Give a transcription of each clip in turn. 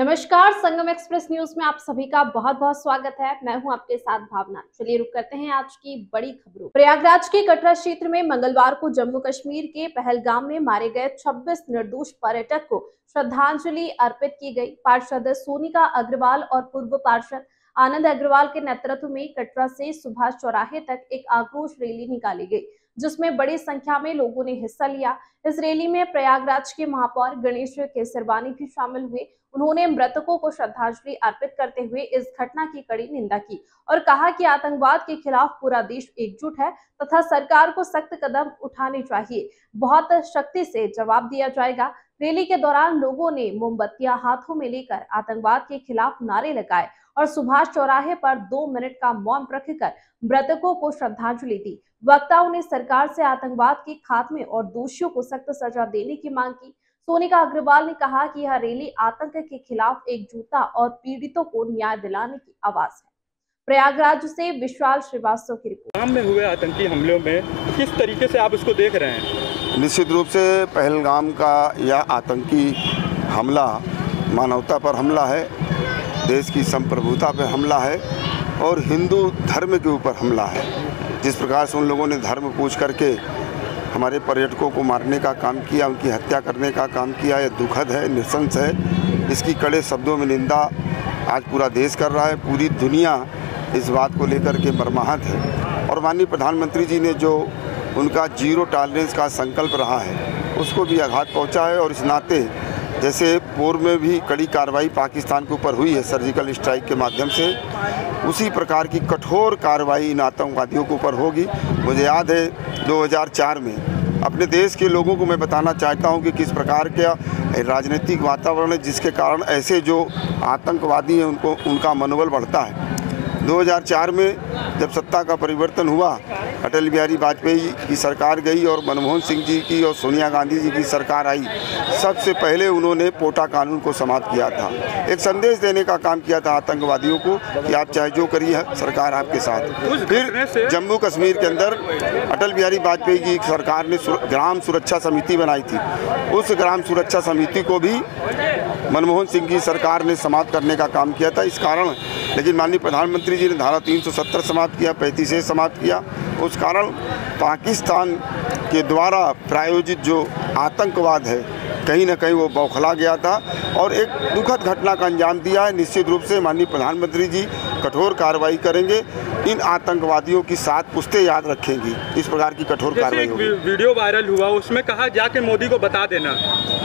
नमस्कार, संगम express news में आप सभी का बहुत बहुत स्वागत है। मैं हूं आपके साथ भावना। चलिए रुक करते हैं आज की बड़ी खबरों। प्रयागराज के कटरा क्षेत्र में मंगलवार को जम्मू कश्मीर के पहलगाम में मारे गए 26 निर्दोष पर्यटक को श्रद्धांजलि अर्पित की गई। पार्षद सोनिका अग्रवाल और पूर्व पार्षद आनंद अग्रवाल के नेतृत्व में कटरा से सुभाष चौराहे तक एक आक्रोश रैली निकाली गई, जिसमें बड़ी संख्या में लोगों ने हिस्सा लिया। इस रैली में प्रयागराज के महापौर गणेश केसरवानी भी शामिल हुए। उन्होंने मृतकों को श्रद्धांजलि अर्पित करते हुए इस घटना की कड़ी निंदा की और कहा कि आतंकवाद के खिलाफ पूरा देश एकजुट है तथा सरकार को सख्त कदम उठाने चाहिए। बहुत शक्ति से जवाब दिया जाएगा। रैली के दौरान लोगों ने मोमबत्तियां हाथों में लेकर आतंकवाद के खिलाफ नारे लगाए और सुभाष चौराहे पर 2 मिनट का मौन रखकर मृतकों को श्रद्धांजलि दी। वक्ताओं ने सरकार से आतंकवाद के खात्मे और दोषियों को सख्त सजा देने की मांग की। सोनिका अग्रवाल ने कहा कि यह रैली आतंक के खिलाफ एकजुटता और पीड़ितों को न्याय दिलाने की आवाज है। प्रयागराज से विशाल श्रीवास्तव की रिपोर्ट। पहलगाम में हुए आतंकी हमलों में किस तरीके से आप उसको देख रहे हैं? निश्चित रूप से पहलगाम का यह आतंकी हमला मानवता पर हमला है, देश की संप्रभुता पर हमला है और हिंदू धर्म के ऊपर हमला है। जिस प्रकार से उन लोगों ने धर्म पूछ करके हमारे पर्यटकों को मारने का काम किया, उनकी हत्या करने का काम किया, यह दुखद है, नृशंस है। इसकी कड़े शब्दों में निंदा आज पूरा देश कर रहा है। पूरी दुनिया इस बात को लेकर के मर्माहत है और माननीय प्रधानमंत्री जी ने जो उनका जीरो टॉलरेंस का संकल्प रहा है उसको भी आघात पहुंचा है। और इस नाते जैसे पूर्व में भी कड़ी कार्रवाई पाकिस्तान के ऊपर हुई है सर्जिकल स्ट्राइक के माध्यम से, उसी प्रकार की कठोर कार्रवाई इन आतंकवादियों के ऊपर होगी। मुझे याद है 2004 में अपने देश के लोगों को मैं बताना चाहता हूं कि किस प्रकार का राजनीतिक वातावरण है जिसके कारण ऐसे जो आतंकवादी हैं उनका मनोबल बढ़ता है। 2004 में जब सत्ता का परिवर्तन हुआ, अटल बिहारी वाजपेयी की सरकार गई और मनमोहन सिंह जी की और सोनिया गांधी जी की सरकार आई, सबसे पहले उन्होंने पोटा कानून को समाप्त किया था। एक संदेश देने का काम किया था आतंकवादियों को कि आप चाहे जो करिए, सरकार आपके साथ। फिर जम्मू कश्मीर के अंदर अटल बिहारी वाजपेयी की सरकार ने ग्राम सुरक्षा समिति बनाई थी। उस ग्राम सुरक्षा समिति को भी मनमोहन सिंह की सरकार ने समाप्त करने का काम किया था। इस कारण लेकिन माननीय प्रधानमंत्री जी ने धारा 370 समाप्त किया, 35A समाप्त किया। उस कारण पाकिस्तान के द्वारा प्रायोजित जो आतंकवाद है कहीं ना कहीं वो बौखला गया था और एक दुखद घटना का अंजाम दिया है। निश्चित रूप से माननीय प्रधानमंत्री जी कठोर कार्रवाई करेंगे, इन आतंकवादियों की 7 पुश्तें याद रखेंगी। इस प्रकार की कठोर कार्रवाई होगी। वीडियो वायरल हुआ, उसमें कहा जाके मोदी को बता देना,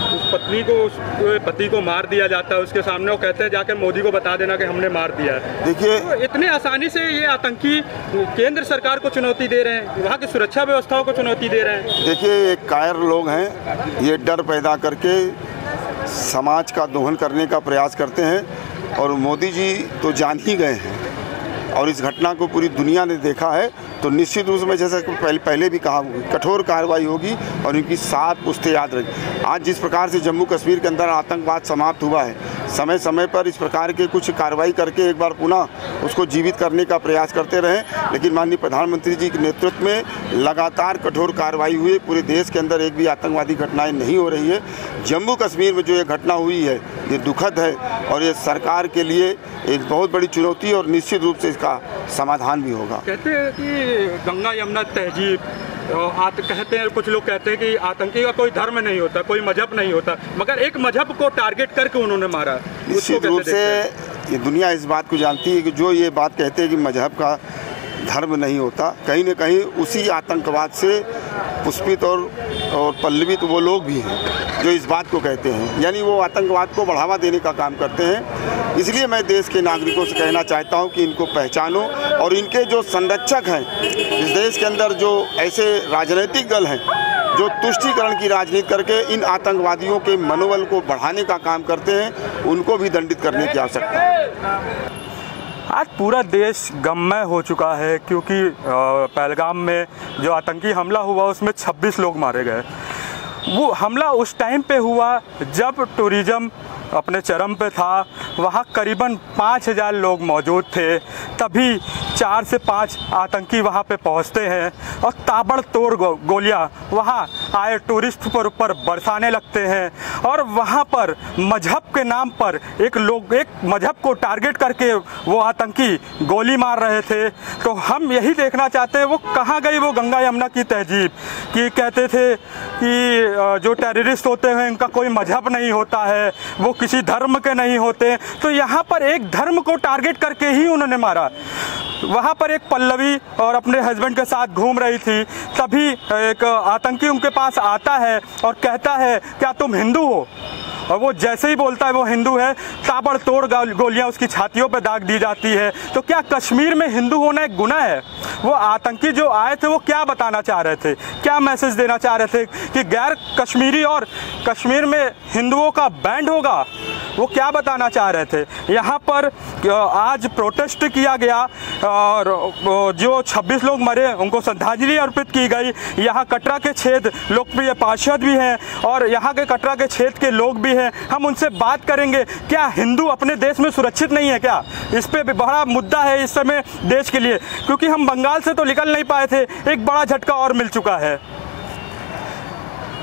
उस पत्नी को उस पति को मार दिया जाता है उसके सामने, वो कहते हैं जाके मोदी को बता देना कि हमने मार दिया है। देखिए तो इतने आसानी से ये आतंकी केंद्र सरकार को चुनौती दे रहे हैं, वहाँ की सुरक्षा व्यवस्थाओं को चुनौती दे रहे हैं। देखिए ये कायर लोग हैं, ये डर पैदा करके समाज का दोहन करने का प्रयास करते हैं और मोदी जी तो जान ही गए हैं और इस घटना को पूरी दुनिया ने देखा है। तो निश्चित रूप में जैसा पहले भी कहा, कठोर कार्रवाई होगी और इनकी 7 पुश्तें याद रखें। आज जिस प्रकार से जम्मू कश्मीर के अंदर आतंकवाद समाप्त हुआ है, समय समय पर इस प्रकार के कुछ कार्रवाई करके एक बार पुनः उसको जीवित करने का प्रयास करते रहें। लेकिन माननीय प्रधानमंत्री जी के नेतृत्व में लगातार कठोर कार्रवाई हुई, पूरे देश के अंदर एक भी आतंकवादी घटनाएं नहीं हो रही है। जम्मू कश्मीर में जो ये घटना हुई है ये दुखद है और ये सरकार के लिए एक बहुत बड़ी चुनौती और निश्चित रूप से इसका समाधान भी होगा। कहते हैं कि गंगा यमुना तहजीब, कहते हैं कुछ लोग कहते हैं कि आतंकी का कोई धर्म नहीं होता, कोई मजहब नहीं होता, मगर एक मजहब को टारगेट करके उन्होंने मारा। निश्चित रूप से ये दुनिया इस बात को जानती है कि जो ये बात कहते हैं कि मजहब का धर्म नहीं होता, कहीं न कहीं उसी आतंकवाद से पुष्पित और पल्लवित वो लोग भी हैं जो इस बात को कहते हैं, यानी वो आतंकवाद को बढ़ावा देने का काम करते हैं। इसलिए मैं देश के नागरिकों से कहना चाहता हूं कि इनको पहचानो और इनके जो संरक्षक हैं इस देश के अंदर, जो ऐसे राजनीतिक दल हैं जो तुष्टीकरण की राजनीति करके इन आतंकवादियों के मनोबल को बढ़ाने का काम करते हैं, उनको भी दंडित करने की आवश्यकता है। आज पूरा देश गममय हो चुका है क्योंकि पहलगाम में जो आतंकी हमला हुआ उसमें 26 लोग मारे गए। वो हमला उस टाइम पे हुआ जब टूरिज़्म अपने चरम पे था। वहाँ करीबन 5000 लोग मौजूद थे। तभी 4 से 5 आतंकी वहाँ पे पहुँचते हैं और ताबड़तोड़ गोलियाँ वहाँ आए टूरिस्ट पर ऊपर बरसाने लगते हैं। और वहाँ पर मजहब के नाम पर एक मजहब को टारगेट करके वो आतंकी गोली मार रहे थे। तो हम यही देखना चाहते हैं वो कहाँ गई वो गंगा यमुना की तहजीब कि कहते थे कि जो टेररिस्ट होते हैं इनका कोई मजहब नहीं होता है, वो किसी धर्म के नहीं होते। तो यहाँ पर एक धर्म को टारगेट करके ही उन्होंने मारा। वहाँ पर एक पल्लवी और अपने हस्बैंड के साथ घूम रही थी, तभी एक आतंकी उनके पास आता है और कहता है क्या तुम हिंदू हो? और वो जैसे ही बोलता है वो हिंदू है, ताबड़तोड़ गोलियां उसकी छातियों पर दाग दी जाती है। तो क्या कश्मीर में हिंदू होना एक गुनाह है? वो आतंकी जो आए थे वो क्या बताना चाह रहे थे, क्या मैसेज देना चाह रहे थे कि गैर कश्मीरी और कश्मीर में हिंदुओं का बैंड होगा? वो क्या बताना चाह रहे थे? यहाँ पर आज प्रोटेस्ट किया गया और जो 26 लोग मरे उनको श्रद्धांजलि अर्पित की गई। यहाँ कटरा के क्षेत्र लोकप्रिय पार्षद भी हैं और यहाँ के कटरा के क्षेत्र के लोग भी हैं। हम उनसे बात करेंगे क्या हिंदू अपने देश में सुरक्षित नहीं है क्या? इस पे भी बड़ा मुद्दा है इस समय देश के लिए, क्योंकि हम बंगाल से तो निकल नहीं पाए थे, एक बड़ा झटका और मिल चुका है।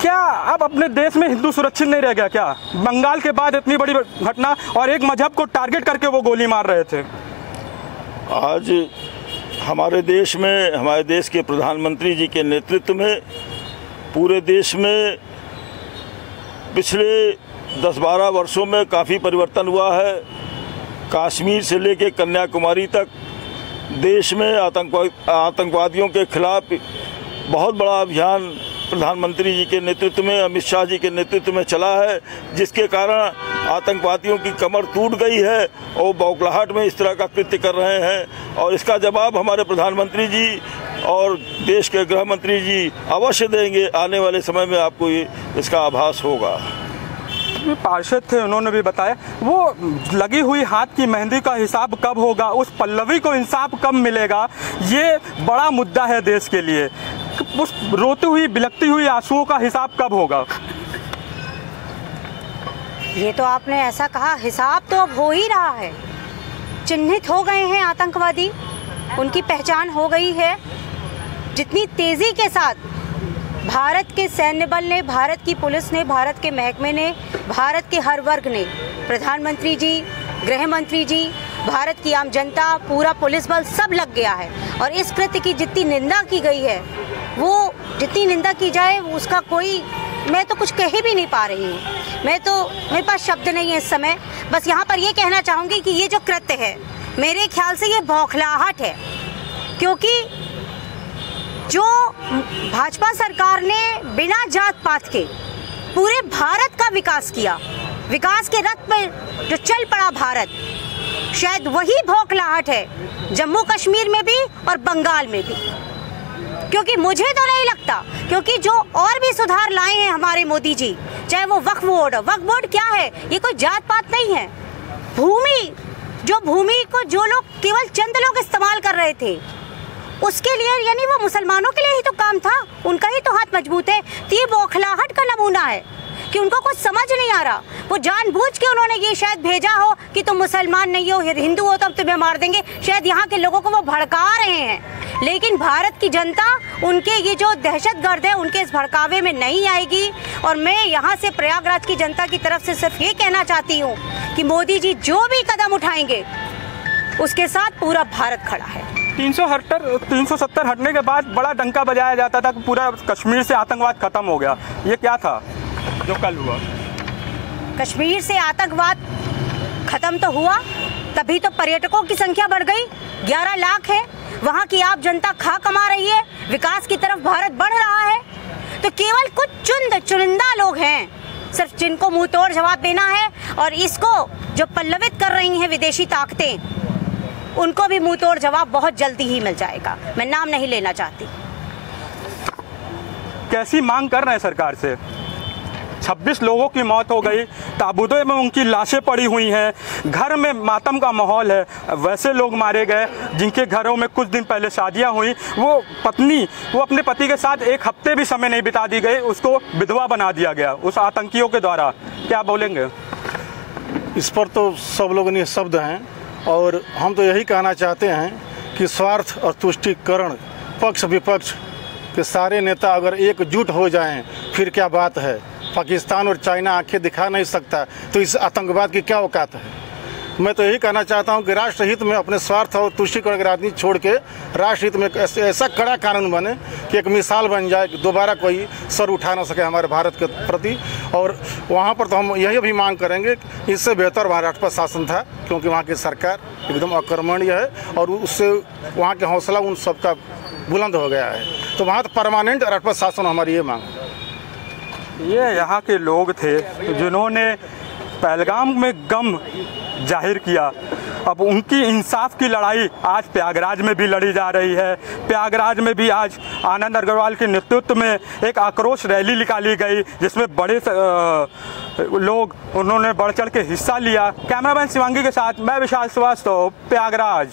क्या अब अपने देश में हिंदू सुरक्षित नहीं रह गया क्या? बंगाल के बाद इतनी बड़ी घटना और एक मजहब को टारगेट करके वो गोली मार रहे थे। आज हमारे देश में, हमारे देश के प्रधानमंत्री जी के नेतृत्व में पूरे देश में पिछले 10-12 वर्षों में काफ़ी परिवर्तन हुआ है। कश्मीर से लेकर कन्याकुमारी तक देश में आतंकवादियों के खिलाफ बहुत बड़ा अभियान प्रधानमंत्री जी के नेतृत्व में, अमित शाह जी के नेतृत्व में चला है, जिसके कारण आतंकवादियों की कमर टूट गई है और बौखलाहट में इस तरह का कृत्य कर रहे हैं। और इसका जवाब हमारे प्रधानमंत्री जी और देश के गृह मंत्री जी अवश्य देंगे। आने वाले समय में आपको इसका आभास होगा। पार्षद थे, उन्होंने भी बताया वो लगी हुई हाथ की मेहंदी का हिसाब कब होगा, उस पल्लवी को इंसाफ कब मिलेगा, ये बड़ा मुद्दा है देश के लिए। उस रोती हुई बिलखती हुई आंसुओं का हिसाब कब होगा? ये तो आपने ऐसा कहा, हिसाब तो अब हो ही रहा है। चिन्हित हो गए हैं आतंकवादी, उनकी पहचान हो गई है। जितनी तेजी के साथ भारत के सैन्य बल ने, भारत की पुलिस ने, भारत के महकमे ने, भारत के हर वर्ग ने, प्रधानमंत्री जी, गृह मंत्री जी, भारत की आम जनता, पूरा पुलिस बल सब लग गया है। और इस कृत्य की जितनी निंदा की गई है, वो जितनी निंदा की जाए उसका कोई, मैं तो कुछ कह भी नहीं पा रही हूँ। मेरे पास शब्द नहीं है इस समय। बस यहाँ पर ये कहना चाहूँगी कि ये जो कृत्य है, मेरे ख्याल से ये बौखलाहट है, क्योंकि जो भाजपा सरकार ने बिना जात पात के पूरे भारत का विकास किया, विकास के रथ पर जो चल पड़ा भारत, शायद वही बौखलाहट है जम्मू कश्मीर में भी और बंगाल में भी। क्योंकि मुझे तो नहीं लगता, क्योंकि जो और भी सुधार लाए हैं हमारे मोदी जी, चाहे वो वक्फ बोर्ड क्या है, ये कोई जात पात नहीं है। भूमि को जो लोग, केवल चंद लोग इस्तेमाल कर रहे थे, उसके लिए, यानी वो मुसलमानों के लिए ही तो काम था, उनका ही तो हाथ मजबूत है। तो ये बौखलाहट का नमूना है कि उनको कुछ समझ नहीं आ रहा। वो जानबूझ के उन्होंने ये शायद भेजा हो कि तुम मुसलमान नहीं हो, हिंदू हो तो हम तुम्हें मार देंगे, शायद यहाँ के लोगों को वो भड़का रहे हैं। लेकिन भारत की जनता, उनके ये जो दहशतगर्द है, उनके इस भड़कावे में नहीं आएगी। और मैं यहाँ से प्रयागराज की जनता की तरफ से सिर्फ ये कहना चाहती हूँ कि मोदी जी जो भी कदम उठाएंगे उसके साथ पूरा भारत खड़ा है। 370 हटने के बाद बड़ा डंका बजाया जाता था कि पूरा कश्मीर से आतंकवाद खत्म हो गया। ये क्या था जो कल हुआ? कश्मीर से आतंकवाद खत्म तो हुआ, तभी तो पर्यटकों की संख्या बढ़ गई, 11 लाख है। वहाँ की आप जनता खा कमा रही है, विकास की तरफ भारत बढ़ रहा है। तो केवल कुछ चुनिंदा लोग हैं सिर्फ जिनको मुंह तोड़ जवाब देना है, और इसको जो पल्लवित कर रही हैं विदेशी ताकतें, उनको भी मुंह तोड़ जवाब बहुत जल्दी ही मिल जाएगा। मैं नाम नहीं लेना चाहती। कैसी मांग कर रहे हैं सरकार से? 26 लोगों की मौत हो गई, ताबूतों में उनकी लाशें पड़ी हुई हैं, घर में मातम का माहौल है। वैसे लोग मारे गए जिनके घरों में कुछ दिन पहले शादियां हुई, वो अपने पति के साथ एक हफ्ते भी समय नहीं बिता दी गई, उसको विधवा बना दिया गया उस आतंकियों के द्वारा। क्या बोलेंगे? इस पर तो सब लोग निःशब्द हैं और हम तो यही कहना चाहते हैं कि स्वार्थ और तुष्टीकरण पक्ष विपक्ष के सारे नेता अगर एकजुट हो जाएं फिर क्या बात है। पाकिस्तान और चाइना आंखें दिखा नहीं सकता तो इस आतंकवाद की क्या औकात है। मैं तो यही कहना चाहता हूं कि राष्ट्रहित में अपने स्वार्थ और तुष्टीकरण की राजनीति छोड़ के राष्ट्रहित में ऐसा कड़ा कानून बने कि एक मिसाल बन जाए कि दोबारा कोई सर उठा ना सके हमारे भारत के प्रति। और वहां पर तो हम यही भी मांग करेंगे कि इससे बेहतर वहाँ राष्ट्रपति शासन था, क्योंकि वहाँ की सरकार एकदम अकर्मण्य है और उससे वहाँ के हौसला उन सबका बुलंद हो गया है। तो वहाँ तो परमानेंट राष्ट्रपति शासन हमारी ये मांग है। ये यहाँ के लोग थे जिन्होंने पहलगाम में गम जाहिर किया। अब उनकी इंसाफ की लड़ाई आज प्रयागराज में भी लड़ी जा रही है। प्रयागराज में भी आज आनंद अग्रवाल के नेतृत्व में एक आक्रोश रैली निकाली गई जिसमें बड़े लोग उन्होंने बढ़ चढ़ के हिस्सा लिया। कैमरामैन शिवांगी के साथ मैं विशाल श्रीवास्तव, प्रयागराज।